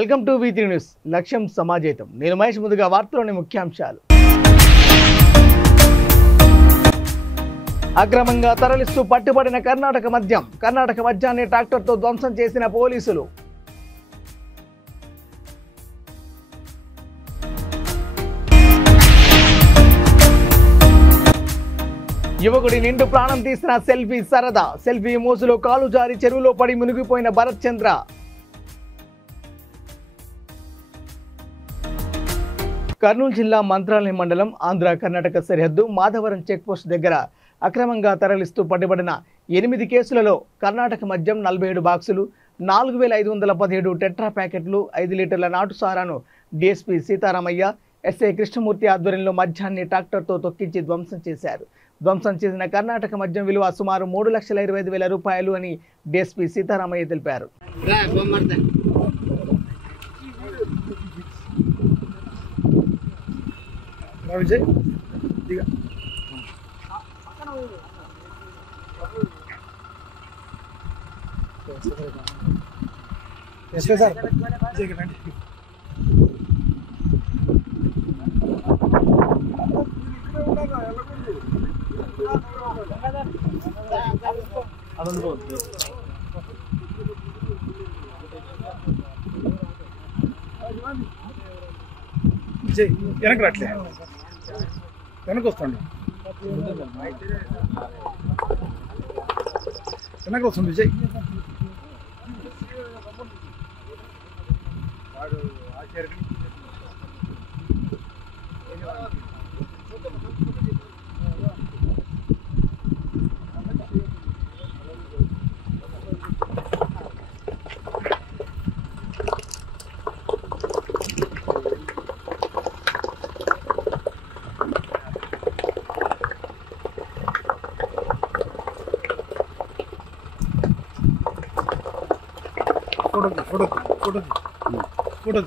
Welcome to V3 news. లక్ష్యం సమాజేతం. నేను మహేష్. ముందుగా వార్తలోని ముఖ్యాంశాలు. అక్రమంగా తరలిస్తూ పట్టుబడిన కర్ణాటక మద్యాన్ని ట్రాక్టర్తో ధ్వంసం చేసిన పోలీసులు. యువకుడి నిండు ప్రాణం తీసిన సెల్ఫీ సరదా. సెల్ఫీ మోసులో కాలు జారి చెరువులో పడి మునిగిపోయిన భరత్ చంద్ర. కర్నూలు జిల్లా మంత్రాలయం మండలం ఆంధ్ర కర్ణాటక సరిహద్దు మాధవరం చెక్పోస్ట్ దగ్గర అక్రమంగా తరలిస్తూ పట్టుబడిన 8 కేసులలో కర్ణాటక మద్యం 47 బాక్సులు, 4517 టెట్రా ప్యాకెట్లు, 5 లీటర్ల నాటు సారాను డిఎస్పీ సీతారామయ్య, ఎస్ఐ కృష్ణమూర్తి ఆధ్వర్యంలో మద్యాన్ని ట్రాక్టర్తో తొక్కించి ధ్వంసం చేశారు. ధ్వంసం చేసిన కర్ణాటక మద్యం విలువ సుమారు 3,25,000 రూపాయలు అని డిఎస్పీ సీతారామయ్య తెలిపారు. వెనక్కి రాట్లే, వెనక్కి వస్తాడు, వెనక్కి వస్తుంది విజయ్. ఫోటో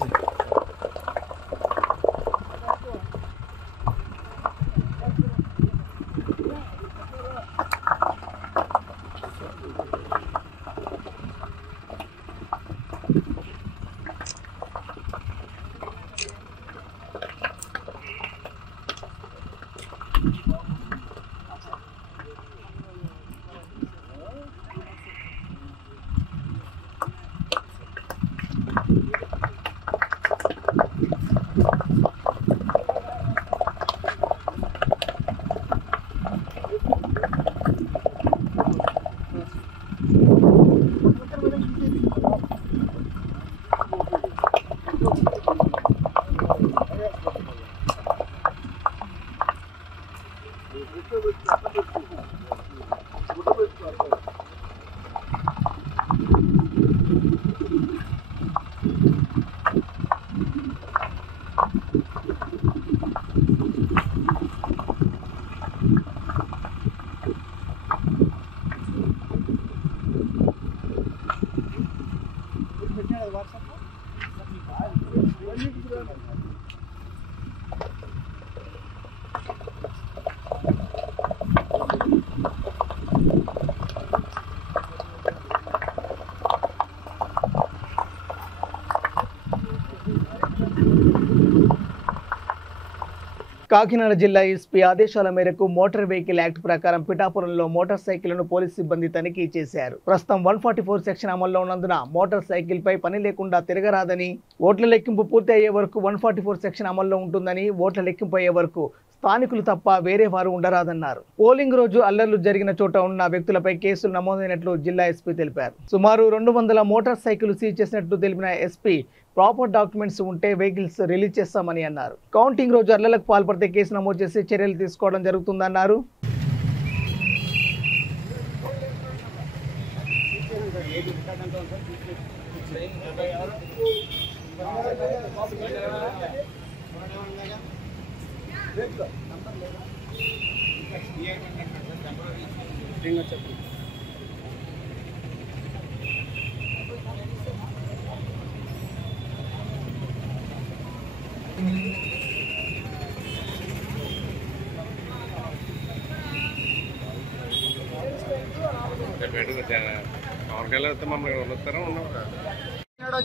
కాకినాడ జిల్లా ఎస్పీ ఆదేశాల మేరకు మోటార్ వెహికల్ యాక్ట్ ప్రకారం పిఠాపురంలో మోటార్ సైకిళ్లను పోలీసు సిబ్బంది తనిఖీ చేశారు. ప్రస్తుతం 144 సెక్షన్ అమల్లో ఉన్నందున మోటార్ సైకిల్ పై పని లేకుండా తిరగరాదని, ఓట్ల లెక్కింపు పూర్తి అయ్యే వరకు 144 సెక్షన్ అమల్లో ఉంటుందని, ఓట్ల లెక్కింపు అయ్యే వరకు స్థానికులు తప్ప వేరే వారు ఉండరాదన్నారు. పోలింగ్ రోజు అల్లర్లు జరిగిన చోట ఉన్న వ్యక్తులపై కేసులు నమోదైనట్లు జిల్లా ఎస్పీ తెలిపారు. సుమారు 200 మోటార్ సైకిల్ సీజ్ చేసినట్లు తెలిపిన ఎస్పీ ప్రాపర్ డాక్యుమెంట్స్ ఉంటే వెహికల్స్ రిలీజ్ చేస్తామని అన్నారు. కౌంటింగ్ రోజు అల్లర్లకు పాల్పడితే కేసు నమోదు చేసి చర్యలు తీసుకోవడం జరుగుతుందన్నారు.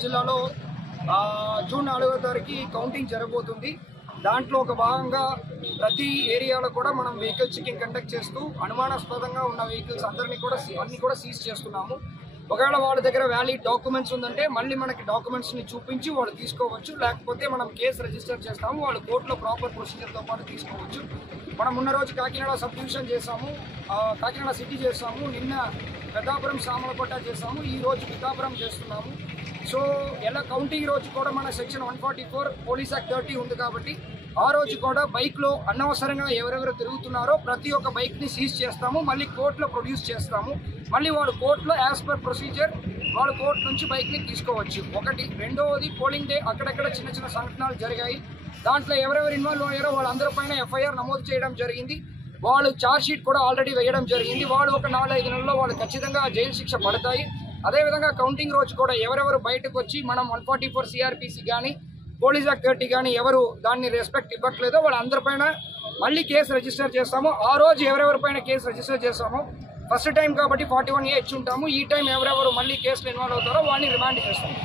జిల్లాలో జూన్ 4వ తారీఖు కౌంటింగ్ జరగబోతుంది. దాంట్లో ఒక భాగంగా ప్రతి ఏరియాలో కూడా మనం వెహికల్ చెకింగ్ కండక్ట్ చేస్తూ అనుమానాస్పదంగా ఉన్న వెహికల్స్ అన్ని కూడా సీజ్ చేస్తున్నాము. ఒకవేళ వాళ్ళ దగ్గర వ్యాలిడ్ డాక్యుమెంట్స్ ఉందంటే మళ్ళీ మనకి డాక్యుమెంట్స్ని చూపించి వాళ్ళు తీసుకోవచ్చు, లేకపోతే మనం కేసు రిజిస్టర్ చేస్తాము. వాళ్ళు కోర్టులో ప్రాపర్ ప్రొసీజర్తో పాటు తీసుకోవచ్చు. మనం ఉన్న రోజు కాకినాడ సబ్ డివిజన్ చేసాము, కాకినాడ సిటీ చేసాము, నిన్న పెద్దాపురం సామలకోట చేసాము, ఈ రోజు పిఠాపురం చేస్తున్నాము. సో ఎలా కౌంటింగ్ రోజు కూడా మన సెక్షన్ 144 పోలీస్ యాక్ట్ 30 ఉంది కాబట్టి ఆ రోజు కూడా బైక్లో అనవసరంగా ఎవరెవరు తిరుగుతున్నారో ప్రతి ఒక్క బైక్ని సీజ్ చేస్తాము, మళ్ళీ కోర్టులో ప్రొడ్యూస్ చేస్తాము. మళ్ళీ వాడు కోర్టులో యాజ్ పర్ ప్రొసీజర్ వాడు కోర్టు నుంచి బైక్ని తీసుకోవచ్చు. ఒకటి. రెండవది, పోలింగ్ డే అక్కడక్కడ చిన్న చిన్న సంఘటనలు జరిగాయి. దాంట్లో ఎవరెవరు ఇన్వాల్వ్ అయ్యారో వాళ్ళందరి పైన ఎఫ్ఐఆర్ నమోదు చేయడం జరిగింది. వాళ్ళు ఛార్జ్ షీట్ కూడా ఆల్రెడీ వేయడం జరిగింది. వాళ్ళు ఒక 4-5 నెలల్లో వాళ్ళు ఖచ్చితంగా జైలు శిక్ష పడతాయి. అదేవిధంగా కౌంటింగ్ రోజు కూడా ఎవరెవరు బయటకు వచ్చి మనం 144 సిఆర్పిసి కానీ పోలీస్ యాక్ట్ 30 కానీ ఎవరు దాన్ని రెస్పెక్ట్ ఇవ్వట్లేదో వాళ్ళందరిపైన మళ్ళీ కేసు రిజిస్టర్ చేస్తాము. ఆ రోజు ఎవరెవరిపైన కేసు రిజిస్టర్ చేస్తామో ఫస్ట్ టైం కాబట్టి 41A ఇచ్చుంటాము. ఈ టైం ఎవరెవరు మళ్ళీ కేసులు ఇన్వాల్వ్ అవుతారో వాళ్ళని రిమాండ్ చేస్తాము.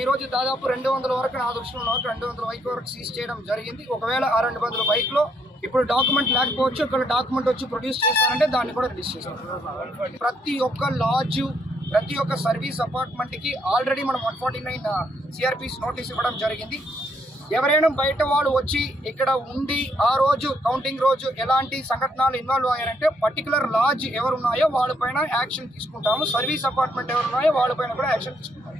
ఈ రోజు దాదాపు 200 వరకు, నా దృష్టిలో 200 బైక్ వరకు సీజ్ చేయడం జరిగింది. ఒకవేళ ఆ 200 బైక్లో ఇప్పుడు డాక్యుమెంట్ లేకపోవచ్చు, ఒకవేళ డాక్యుమెంట్ వచ్చి ప్రొడ్యూస్ చేస్తారంటే దాన్ని కూడా రిలీజ్ చేస్తాం. ప్రతి ఒక్క లాడ్జు, ప్రతి ఒక్క సర్వీస్ అపార్ట్మెంట్కి ఆల్రెడీ మనం 149 సిఆర్పిస్ నోటీస్ ఇవ్వడం జరిగింది. ఎవరైనా బయట వాళ్ళు వచ్చి ఇక్కడ ఉండి ఆ రోజు కౌంటింగ్ రోజు ఎలాంటి సంఘటనలు ఇన్వాల్వ్ అయ్యారంటే పర్టికులర్ లాడ్జ్ ఎవరున్నాయో వాళ్ళపైన యాక్షన్ తీసుకుంటాము. సర్వీస్ అపార్ట్మెంట్ ఎవరున్నాయో వాళ్ళపైన కూడా యాక్షన్ తీసుకుంటాము.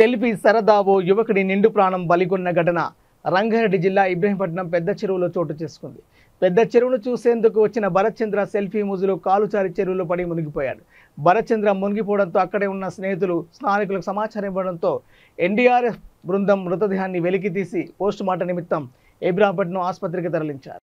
సెల్ఫీ సరదావో యువకుడి నిండు ప్రాణం బలిగొన్న ఘటన రంగారెడ్డి జిల్లా ఇబ్రహీంపట్నం పెద్ద చెరువులో చోటు చేసుకుంది. పెద్ద చెరువును చూసేందుకు వచ్చిన భరత్చంద్ర సెల్ఫీ ముజులు కాలుచారి చెరువులో పడి మునిగిపోయాడు. భరత్చంద్ర మునిగిపోవడంతో అక్కడే ఉన్న స్నేహితులు స్థానికులకు సమాచారం ఇవ్వడంతో ఎన్డీఆర్ఎఫ్ బృందం మృతదేహాన్ని వెలికి తీసి పోస్టుమార్టం నిమిత్తం ఇబ్రహీంపట్నం ఆసుపత్రికి తరలించారు.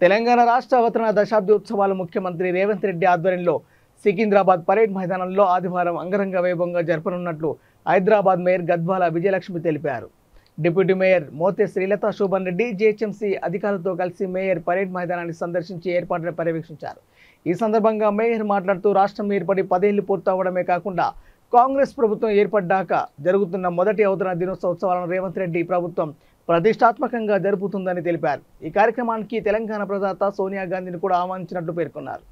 తెలంగాణ రాష్ట్ర అవతరణ దశాబ్ది ఉత్సవాలు ముఖ్యమంత్రి రేవంత్ రెడ్డి ఆధ్వర్యంలో సికింద్రాబాద్ పరేడ్ మైదానంలో ఆదివారం అంగరంగ వైభవంగా జరపనున్నట్లు హైదరాబాద్ మేయర్ గద్వాల విజయలక్ష్మి తెలిపారు. Deputy mayor Mothe Srilatha Shobhan Reddy GHMC అధికారులతో కలిసి మేయర్ పరేడ్ మైదానాన్ని సందర్శించి ఏర్పాట్లను పర్యవేక్షించారు. ఈ సందర్భంగా మేయర్ మాట్లాడుతూ రాష్ట్రం ఏర్పడి 10 ఏళ్లు పూర్తవడమే కాకుండా కాంగ్రెస్ ప్రభుత్వం ఏర్పడ్డాక జరుగుతున్న మొదటి అవతరణ దినోత్సవ ఉత్సవాలను రేవంత్ రెడ్డి ప్రభుత్వం ప్రతిష్టాత్మకంగా జరుపుతుందని తెలిపారు. ఈ కార్యక్రమానికి తెలంగాణ ప్రదాత సోనియా గాంధీని కూడా ఆహ్వానించినట్లు పేర్కొన్నారు.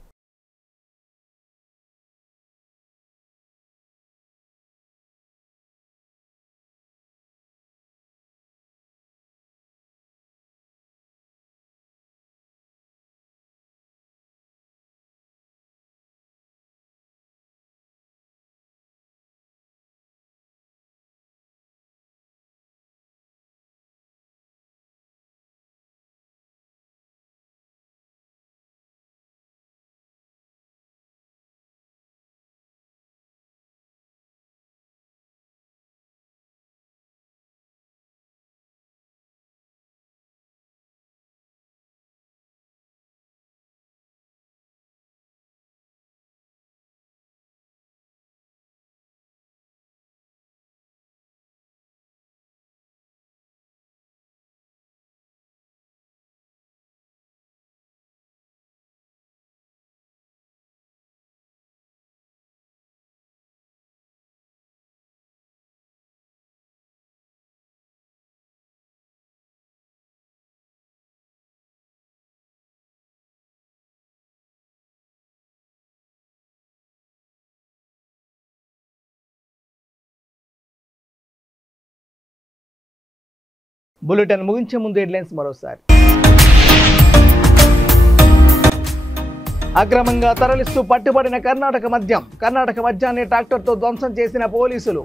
బులెటిన్ ముగించే ముందు హెడ్లైన్స్ మరోసారి. అక్రమంగా తరలిస్తూ పట్టుబడిన కర్ణాటక మద్యాన్ని ట్రాక్టర్తో ధ్వంసం చేసిన పోలీసులు.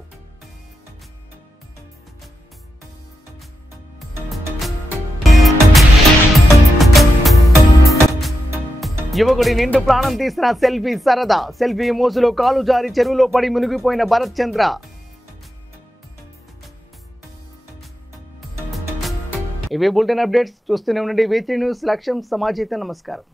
యువకుడి నిండు ప్రాణం తీసిన సెల్ఫీ సరదా. సెల్ఫీ మోసులో కాలు జారి చెరువులో పడి మునిగిపోయిన భరత్ చంద్ర. ఇవి బులెటిన్ అప్డేట్స్. చూస్తూనే ఉండండి V3 న్యూస్. లక్ష్యం సమాజం. నమస్కారం.